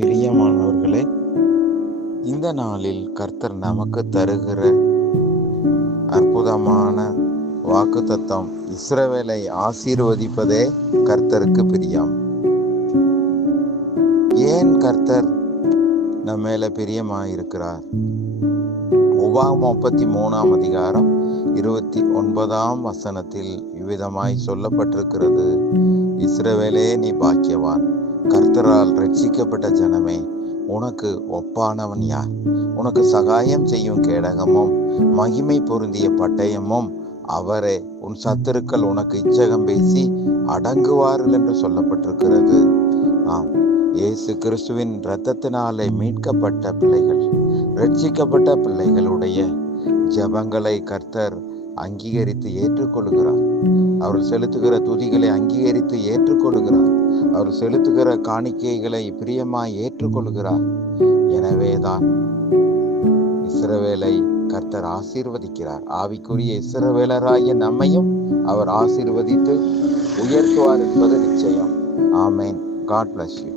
பிரியமானவர்களே, இந்த நாளில் கர்த்தர் நமக்கு தருகிற அற்புதமான வாக்குத்தத்தம், இஸ்ரவேலை ஆசீர்வதிப்பதே கர்த்தருக்கு பிரியம். ஏன் கர்த்தர் நம்ம மேல பிரியமாயிருக்கிறார்? உபாகமம் 33 அதிகாரம் 29 இவ்விதமாய் சொல்லப்பட்டிருக்கிறது: இஸ்ரவேலே, நீ பாக்கியவான், கர்த்தரால் ரட்சிக்கப்பட்ட ஜனமே, உனக்கு ஒப்பானவன் யார்? உனக்கு சகாயம் செய்யும் கேடகமும் மகிமை பொருந்திய பட்டயமும் அவரே. உன் சத்துருக்கள் உனக்கு இச்சகம் பேசி அடங்குவார்கள் என்று சொல்லப்பட்டிருக்கிறது. ஆம், இயேசு கிறிஸ்துவின் இரத்தத்தினாலே மீட்கப்பட்ட பிள்ளைகள், ரட்சிக்கப்பட்ட பிள்ளைகளுடைய ஜெபங்களை கர்த்தர் அங்கீகரித்து ஏற்றுக்கொள்கிறார். அவர் செலுத்துகிற துதிகளை அங்கீகரித்து ஏற்றுக்கொள்கிறார். அவர் செலுத்துகிற காணிக்கைகளை பிரியமாய் ஏற்றுக்கொள்கிறார். எனவேதான் இஸ்ரவேலை கர்த்தர் ஆசீர்வதிக்கிறார். ஆவிக்குரிய இஸ்ரவேலராகிய நம்மையும் அவர் ஆசீர்வதித்து உயர்த்துவார் என்பது நிச்சயம். ஆமென். God bless you.